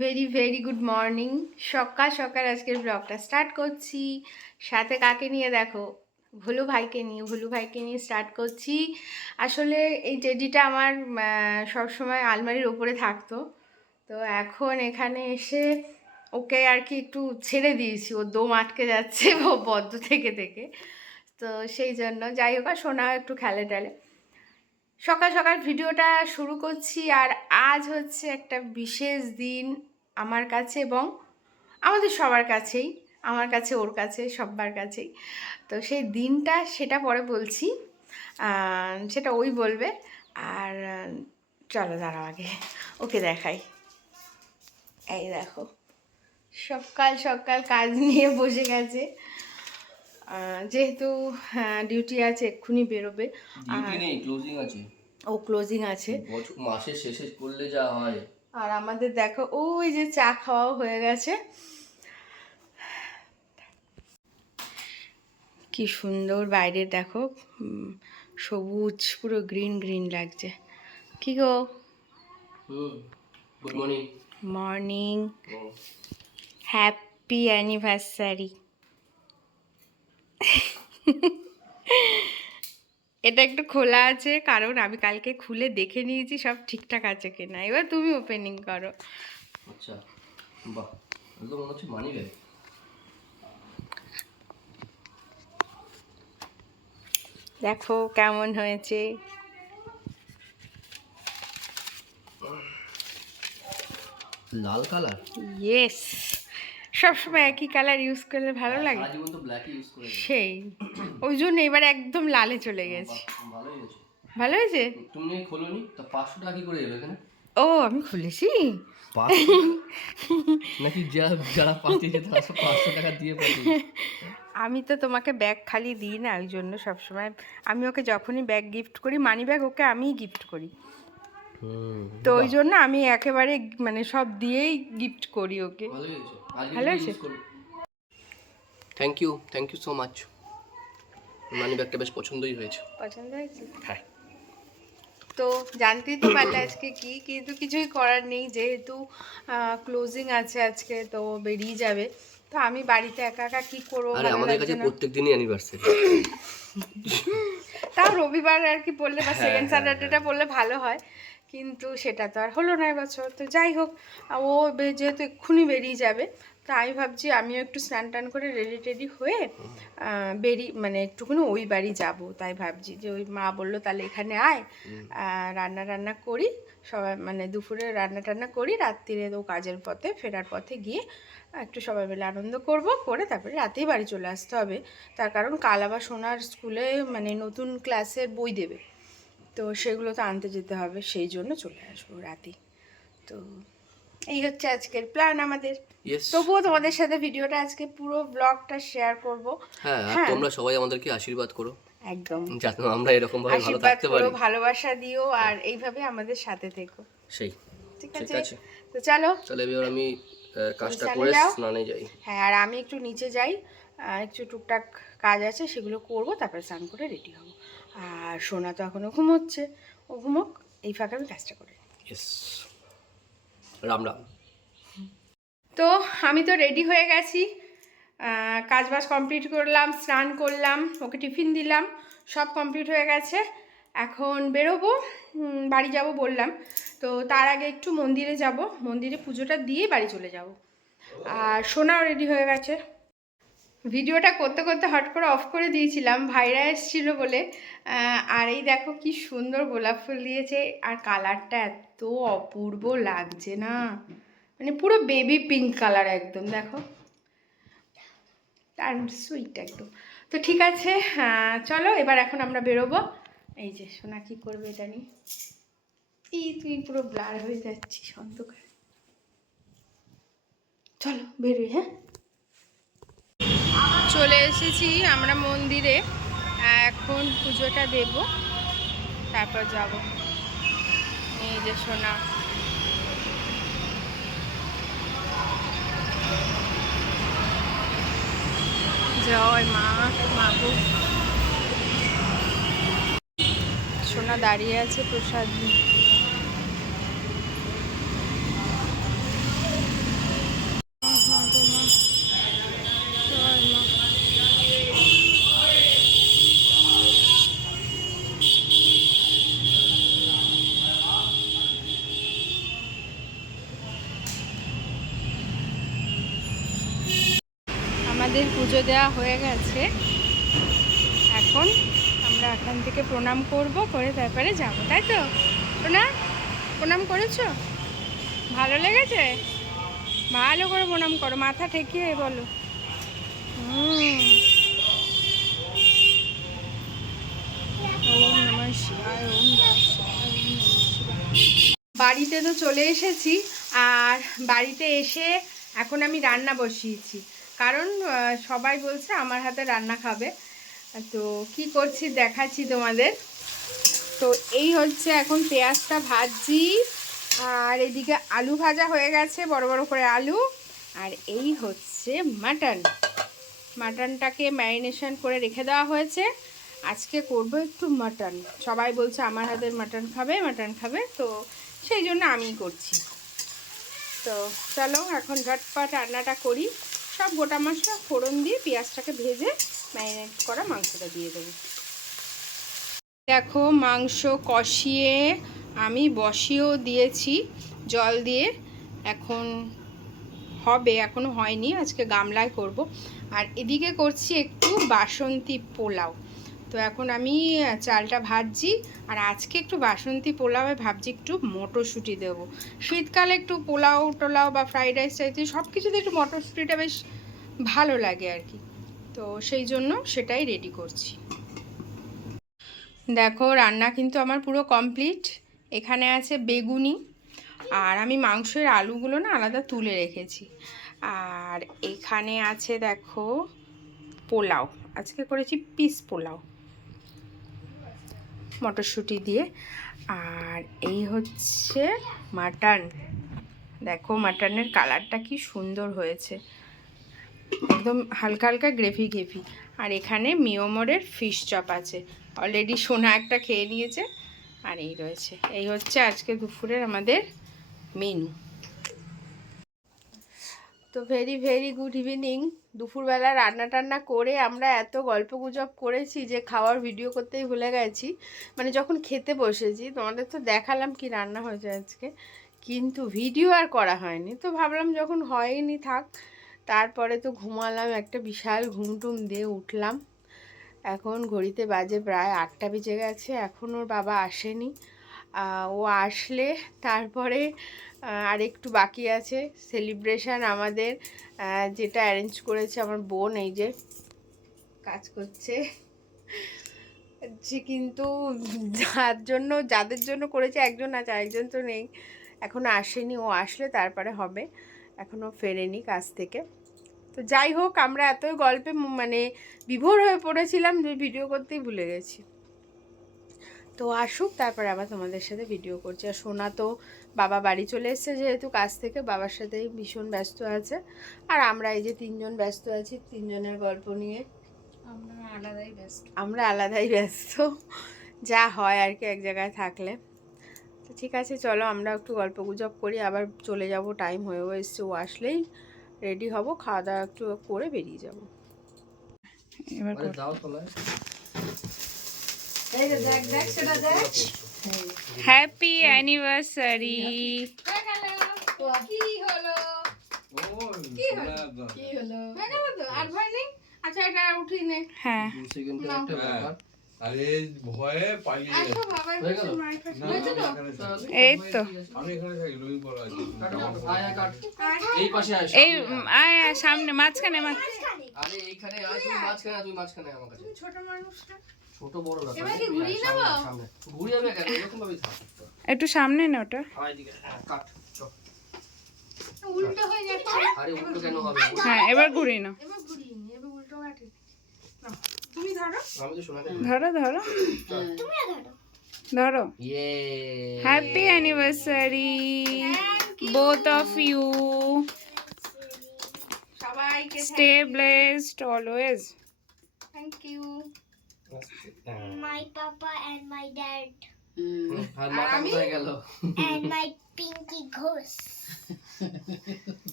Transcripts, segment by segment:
Very very good morning. সকাল সকাল আজকের ব্লগটা স্টার্ট করছি। সাথে কাকে নিয়ে দেখো, ভুলু ভাইকে নিয়ে স্টার্ট করছি। আসলে এই টেডিটা আমার সবসময় আলমারির ওপরে থাকতো, তো এখন এখানে এসে ওকে আর কি একটু ছেড়ে দিয়েছি, ও দম আটকে যাচ্ছে ও বদ্ধ থেকে থেকে। তো সেই জন্য যাই হোক, আর সোনা একটু খেলে টেলে। সকাল সকাল ভিডিওটা শুরু করছি। আর আজ হচ্ছে একটা বিশেষ দিন আমার কাছে এবং আমাদের সবার কাছেই, আমার কাছে, ওর কাছে, সবার কাছেই। তো সেই দিনটা সেটা পরে বলছি, সেটা ওই বলবে। আর চলো দাঁড়াও আগে ওকে দেখাই। এই দেখো, সকাল সকাল কাজ নিয়ে বসে গেছে। যেহেতু ডিউটি আছে, এক্ষুনি বেরোবে। ডিউটি নেই, ক্লোজিং আছে। ও ক্লোজিং আছে, মাসের শেষে করলে যা হয়। আর আমাদের দেখো ওই যে চা খাওয়াও হয়ে গেছে। কি সুন্দর বাইরে দেখো, সবুজ, পুরো গ্রিন গ্রিন লাগছে। কি গো? Good morning. Morning, happy anniversary. এটা একটু খোলা আছে কারণ আমি কালকে খুলে দেখে নিয়েছি সব ঠিকঠাক আছে কিনা। এবার তুমি ওপেনিং করো। আচ্ছা, বাহ, একদম মনে হচ্ছে মানি ব্যাগ। দেখো কেমন হয়েছে। লাল কালার, ইয়েস, সবসময় একই কালার ইউজ করলে ভালো লাগে। সারা জীবন তো ব্ল্যাক ইউজ করে। সেই ওই জন্য এবার একদম লালে চলে গেছে। ভালোই হয়েছে। ভালো হয়েছে। তুমি খোলোনি তো? 500 টাকা কি করে এলো এখানে? ও আমি খুলেছি নাকি যারা পাঠিয়েছে তারা 500 টাকা দিয়ে পাঠিয়েছে? আমি তো তোমাকে ব্যাগ খালি দিই না, ওই জন্য সবসময় আমি ওকে যখনই ব্যাগ গিফট করি, মানি ব্যাগ ওকে আমিই গিফট করি। তো ওই জন্য আমি একেবারে মানে সব দিয়েই গিফট করি ওকে। ভালো হয়েছে। Thank you so much. Money ব্যাগটা বেশ পছন্দই হয়েছে। পছন্দ হয়েছে? হ্যাঁ। তো জানতেই তো পারলে আজকে কি, কিন্তু কিছুই করার নেই, যেহেতু ক্লোজিং আছে আজকে, তো বেরিয়ে যাবে। তো আমি বাড়িতে একা একা কি করবো, আরে আমাদের কাছে প্রত্যেকদিনই অ্যানিভার্সারি। তাও রবিবার আর কি পড়লে বা সেকেন্ড স্যাটারডেটা পড়লে ভালো হয়, কিন্তু সেটা তো আর হলো না এবছর। তো যাই হোক, ও যেহেতু এক্ষুনি বেরিয়ে যাবে, তো আমি ভাবছি আমিও একটু স্নান টান করে রেডি টেডি হয়ে মানে একটুখানি ওই বাড়ি যাব। তাই ভাবছি যে ওই মা বললো তাহলে এখানে আয়, রান্না করি সবাই, মানে দুপুরে রান্না টান্না করি, রাত্রিরে তো কাজের পথে ফেরার পথে গিয়ে একটু সবাই মিলে আনন্দ করব, করে তারপরে রাতেই বাড়ি চলে আসতে হবে। তার কারণ কাল আবার সোনার স্কুলে মানে নতুন ক্লাসের বই দেবে, তো সেগুলো তো আনতে যেতে হবে, সেই জন্য চলে আসবো রাতেই। তো এই হচ্ছে আজকের প্ল্যান আমাদের। তবুও তোমাদের সাথে ভিডিওটা আজকে পুরো ব্লগটা শেয়ার করব। হ্যাঁ, তোমরা সবাই আমাদেরকে আশীর্বাদ করো, একদম, যাতে আমরা এরকম ভাবে ভালো থাকতে পারি। ভালোবাসা দিও আর এইভাবে আমাদের সাথে থেকো। সেই ঠিক আছে, তো চলো এবার আমি কাজটা করে স্নানে যাই। হ্যাঁ, আর আমি একটু নিচে যাই, একটু টুকটাক কাজ আছে সেগুলো করব, তারপরে স্নান করে রেডি হব। আর সোনা তো এখনও ঘুমোচ্ছে, ও ঘুমোক, এই ফাঁকে আমি কাজটা করে। রাম রাম। তো আমি তো রেডি হয়ে গেছি, কাজ বাজ কমপ্লিট করলাম, স্নান করলাম, ওকে টিফিন দিলাম, সব কমপ্লিট হয়ে গেছে। এখন বেরোবো, বাড়ি যাব বললাম। তো তার আগে একটু মন্দিরে যাব, মন্দিরে পুজোটা দিয়ে বাড়ি চলে যাব। আর সোনাও রেডি হয়ে গেছে। ভিডিওটা করতে করতে হট করে অফ করে দিয়েছিলাম, ভাইরা এসেছিলো বলে। আর এই দেখো কি সুন্দর গোলাপ ফুল দিয়েছে, আর কালারটা এত অপূর্ব লাগছে না, মানে পুরো বেবি পিঙ্ক কালার একদম, দেখো আর সুইট একদম। তো ঠিক আছে, চলো এবার এখন আমরা বেরোবো। এই যে সোনা কি করবে এটা নিয়ে, এই তুই পুরো ব্লার হয়ে যাচ্ছিস অন্ধকার। চলো বেরোই। হ্যাঁ, চলে এসেছি আমরা মন্দিরে, এখন পুজোটা দেব, তারপর যাব। এই যে সোনা, জয় মা, মাগো। সোনা দাঁড়িয়ে আছে প্রসাদ। আমাদের পুজো দেওয়া হয়ে গেছে, এখন আমরা এখান থেকে প্রণাম করব, করে তারপরে যাবো, তাই তো? প্রণাম করেছো? ভালো লেগেছে? ভালো করে প্রণাম করো, মাথা ঠেকিয়ে বলো। ওম নমঃ শিবায়, ওম নমঃ শিবায়, ওম নমঃ শিবায়। বাড়িতে তো চলে এসেছি, আর বাড়িতে এসে এখন আমি রান্না বসিয়েছি, কারণ সবাই বলছে আমার হাতে রান্না খাবে। তো কি করছি দেখাচ্ছি তোমাদের। তো এই হচ্ছে এখন পেঁয়াজটা ভাজছি, আর এদিকে আলু ভাজা হয়ে গেছে, বড় বড় করে আলু। আর এই হচ্ছে মাটনটাকে ম্যারিনেশন করে রেখে দেওয়া হয়েছে। আজকে করব একটু মাটন, সবাই বলছে আমার হাতের মাটন খাবে, তো সেই জন্য আমিই করছি। তো চলো এখন ঝটপট রান্নাটা করি। সব গোটা মশলা ফোড়ন দিয়ে পেঁয়াজটাকে ভেজে ম্যারিনেট করা মাংসটা দিয়ে দেবো। দেখো মাংস কষিয়ে আমি বসিয়েও দিয়েছি জল দিয়ে, এখন হবে, এখনও হয়নি, আজকে গামলায় করব। আর এদিকে করছি একটু বাসন্তী পোলাও। তো এখন আমি চালটা ভাজছি, আর আজকে একটু বাসন্তী পোলাওয়ে ভাবছি একটু মটরশুঁটি দেবো। শীতকালে একটু পোলাও টোলাও বা ফ্রাইড রাইস চাইছি, সব কিছুতে একটু মটরশুঁটিটা বেশ ভালো লাগে আর কি। তো সেই জন্য সেটাই রেডি করছি। দেখো রান্না কিন্তু আমার পুরো কমপ্লিট। এখানে আছে বেগুনি, আর আমি মাংসের আলুগুলো না আলাদা তুলে রেখেছি। আর এখানে আছে দেখো পোলাও, আজকে করেছি পিস পোলাও মটরশুঁটি দিয়ে। আর এই হচ্ছে মাটন, দেখো মাটনের কালারটা কি সুন্দর হয়েছে, একদম হালকা হালকা গ্রেভি গ্রেভি। আর এখানে মিওমরের ফিশ চপ আছে, অলরেডি সোনা একটা খেয়ে নিয়েছে। আর এই রয়েছে, এই হচ্ছে আজকে দুপুরের আমাদের মেনু। তো ভেরি ভেরি গুড ইভিনিং। দুপুরবেলা রান্না টান্না করে আমরা এত গল্প গুজব করেছি যে খাওয়ার ভিডিও করতেই ভুলে গেছি। মানে যখন খেতে বসেছি তোমাদের তো দেখালাম কি রান্না হয়েছে আজকে, কিন্তু ভিডিও আর করা হয়নি। তো ভাবলাম যখন হয়নি থাক, তারপরে তো ঘুমালাম, একটা বিশাল ঘুমটুম দিয়ে উঠলাম। এখন ঘড়িতে বাজে প্রায় 8টা বেজে গেছে, এখন ওর বাবা আসেনি। ও আসলে তারপরে আর একটু বাকি আছে সেলিব্রেশন আমাদের, যেটা অ্যারেঞ্জ করেছে আমার বোন, এই যে কাজ করছে সে, কিন্তু যাদের জন্য করেছে একজন আছে, আরেকজন তো নেই, এখনও আসেনি। ও আসলে তারপরে হবে, এখনও ফেরেনি কাজ থেকে। তো যাই হোক, আমরা এতই গল্পে মানে বিভোর হয়ে পড়েছিলাম যে ভিডিও করতেই ভুলে গেছি। তো আসুক, তারপরে আবার তোমাদের সাথে ভিডিও করছি। আর সোনা তো বাবা বাড়ি চলে এসেছে যেহেতু কাজ থেকে, বাবার সাথেই ভীষণ ব্যস্ত আছে। আর আমরা এই যে 3জন ব্যস্ত আছি, 3জনের গল্প নিয়ে আমরা আলাদাই ব্যস্ত, যা হয় আর কি এক জায়গায় থাকলে। তো ঠিক আছে, চলো আমরা একটু গল্প গুজব করি, আবার চলে যাব, টাইম হয়েও এসছে। ও আসলেই রেডি হব, খাওয়া দাওয়া একটু করে বেরিয়ে যাব। এবার হ্যাপি অ্যানিভার্সারি। কি হলো আর ভয় নেই? আচ্ছা এটা উঠি নে। হ্যাঁ আরে ভয়ে পালিয়ে আসো বাবা, হয়ে গেল? এই তো আমি এখানে থাকি রবিবার আছে। এই পাশে আয়, এই আয় আয়, সামনে মাঝখানে আরে এইখানে আয়, তুই মাঝখানে, তুই মাঝখানে আমার কাছে। ছোট মানুষ না, ছোট বড় ব্যাপার এবার নেই, কি তুই ঘুরিয়ে আয়, নেবো? সামনে ঘুরে যাবে কেন, এরকম ভাবেই থাক। একটু সামনে না ওটা, আয় এদিকে, হ্যাঁ, কাট চল। উল্টো হয়ে যাচ্ছে। আরে উল্টো কেন হবে? হ্যাঁ এবার ঘুরিয়ে নাও, এবার ঘুরিয়ে নি, এবার উল্টো কাটে নাও। তুমি ধরো, আমি তো শোনাতে ধরো ধরো তুমি ধরো। ধরো। ইয়ে happy anniversary both of you, সবাইকে stay blessed always. Thank you. My papa and my dad আর মাথা কোথায় গেল? and my pinky ghost.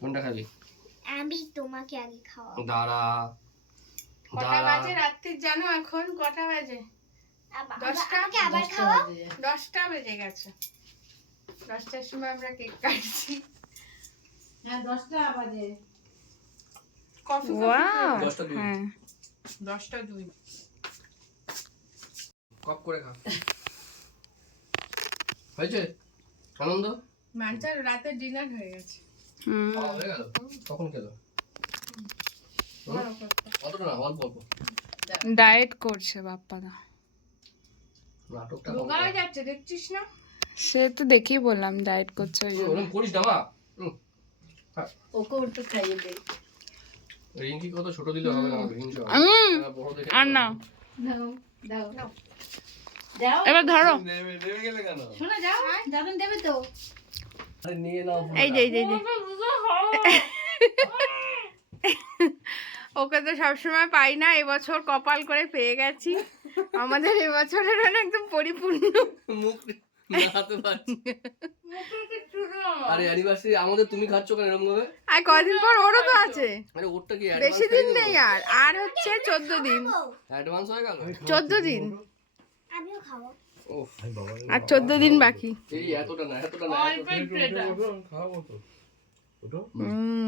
কোনটা খাবি? আমি তোমাকে আগে খাওয়াবো। দাঁড়া কটা বাজে রাত্রির জানো এখন? কটা বাজে? আমাকে আবার খাওয়াও। 10টা বেজে গেছে। 10টার সময় আমরা কেক কাটছি। হ্যাঁ 10টা বাজে। Coffee Wow. 10টা 2 হ্যাঁ 10টা 2 কপ করে খা হয়েছে আনন্দ মানটার রাতে ডিনার হয়ে গেছে খাওয়া হয়ে গেল কখন খেলো অতটা না অল্প অল্প ডায়েট করছে বাপ্পাদা। নাটকটা রোগা হয়ে যাচ্ছে দেখছিস না সে তো দেখেই বললাম ডায়েট করছে ওই জন্য। ওরকম করিস না মা ওকে একটু খাইয়ে দে রিঙ্কি কত ছোট দিলে হবে না হিংসা হবে। বড় দেখে আর না দাও দাও দাও এবার ধরো। নেমে গেলে কেন শোনা যাও দাদন দেবে তো আরে নিয়ে নাও এই যে ওকে তো সবসময় পাই না এবছর কপাল করে পেয়ে গেছি আমাদের এবছরের একদম পরিপূর্ণ মুখ নাতে পারছি আরে অ্যানিভার্সারি আমাদের তুমি খাচ্ছ কেন এরকম ভাবে আর কদিন পর ওরও তো আছে আরে ওরটা কি বেশি দিন নেই আর হচ্ছে 14 দিন অ্যাডভান্স হয়ে গেল 14 দিন আমিও খাবো ওফ আর 14 দিন বাকি এই এতটা না খাওয়াবো তো ওটা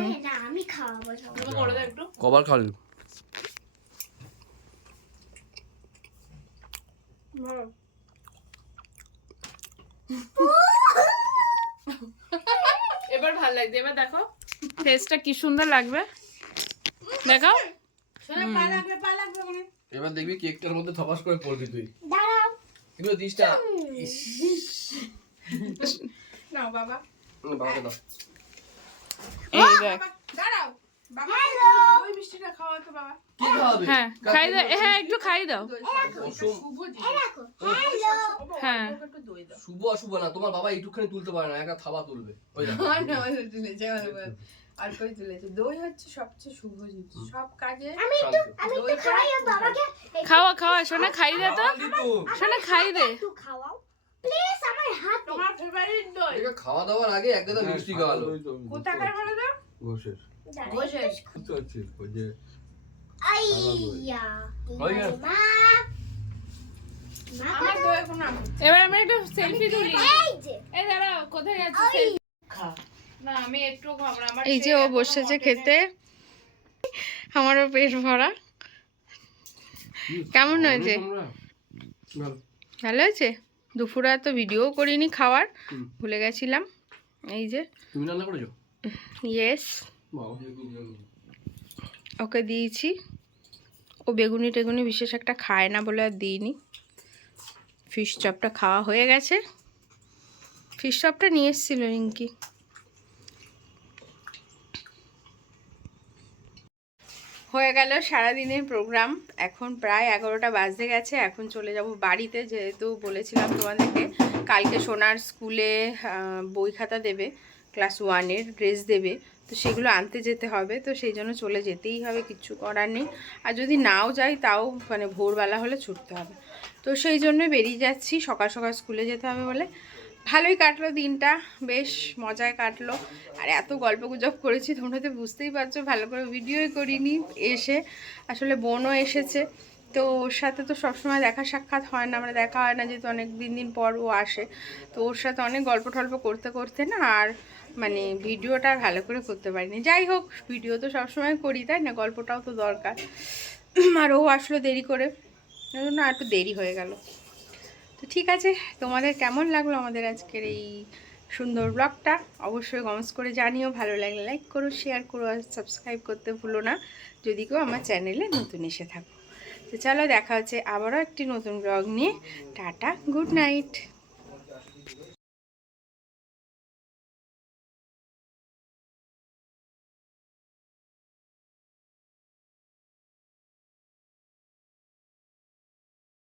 আরে না আমি খাওয়াবো সবাই কবার খালি এবার ভালো লাগছে, এবার দেখো টেস্টটা কি সুন্দর লাগবে, দেখো। এবার দেখবি কেকটার মধ্যে থপাস করে পড়বি তুই দাঁড়াও এগুলো দিসটা না বাবা বাবাকে দাও এই দেখ, দাঁড়াও বাবা ওই মিষ্টিটা খাওয়া তো বাবা কি খাওয়াবে হ্যাঁ খাই দাও, হ্যাঁ একটু খাই দাও, শুভ দেখো হ্যালো হ্যাঁ একটু দই দাও শুভ অশুভ না তোমার বাবা এইটুখানি তুলতে পারে না একা থাবা তুলবে ওই দেখো তুলেছে আর কই তুলেছে দই হচ্ছে সবচেয়ে শুভ জিনিস সব কাজে আমি একটু খাই আর বাবাকে খাওয়া খাওয়া, শোনা খাই দে তো, শোনা খাই দে। একটু খাওয়াও প্লিজ আমার হাত তোমার ফেভারিট দই এটা খাওয়া দাওয়ার আগে এক গাদা মিষ্টি খাওয়ালো কোথাকার বলে দাও ঘোষের ঘোষের বুঝতে পারছিস ওই যে আইয়া হয়ে গেল? মা আমার দই এখন আমি এবার আমরা একটু সেলফি তুলি। এই যে এই দাঁড়াও, কোথায় যাচ্ছি সেলফি? না আমি একটু খাবো না, আমার এই যে ও বসেছে খেতে আমারও পেট ভরা কেমন হয়েছে ভালো হয়েছে দুপুরে তো ভিডিও করিনি খাওয়ার ভুলে গেছিলাম এই যে তুমি রান্না করেছো ইয়েস বাবা ওকে দিয়েছি ও বেগুনি টেগুনি বিশেষ একটা খায় না বলে আর দিইনি ফিশ চপটা খাওয়া হয়ে গেছে ফিশ চপটা নিয়ে এসেছিল রিঙ্কি হয়ে গেল সারাদিনের প্রোগ্রাম এখন প্রায় 11টা বাজতে গেছে এখন চলে যাব বাড়িতে যেহেতু বলেছিলাম তোমাদেরকে কালকে সোনার স্কুলে বই খাতা দেবে ক্লাস 1-এর ড্রেস দেবে তো সেগুলো আনতে যেতে হবে তো সেই জন্য চলে যেতেই হবে কিচ্ছু করার নেই আর যদি নাও যাই তাও মানে ভোরবেলা হলে ছুটতে হবে তো সেই জন্য বেরিয়ে যাচ্ছি সকাল সকাল স্কুলে যেতে হবে বলে ভালোই কাটলো দিনটা বেশ মজায় কাটলো আর এত গল্পগুজব করেছি তোমরা তো বুঝতেই পারছো ভালো করে ভিডিওই করিনি এসে আসলে বোনও এসেছে তো ওর সাথে তো সবসময় দেখা সাক্ষাৎ হয় না আমরা দেখা হয় না যেহেতু অনেক দিন পর ও আসে তো ওর সাথে অনেক গল্প টল্প করতে করতে না আর মানে ভিডিওটা আর ভালো করে করতে পারিনি যাই হোক ভিডিও তো সবসময় করি তাই না গল্পটাও তো দরকার আর ও আসলো দেরি করে ওই জন্য আর একটু দেরি হয়ে গেল তো ঠিক আছে তোমাদের কেমন লাগলো আমাদের আজকের এই সুন্দর ব্লগটা অবশ্যই কমেন্টস করে জানিও ভালো লাগলে লাইক করো শেয়ার করো আর সাবস্ক্রাইব করতে ভুলো না যদি কেউ আমার চ্যানেলে নতুন এসে থাকো তো চলো দেখা হচ্ছে আবারও একটি নতুন ব্লগ নিয়ে টাটা গুড নাইট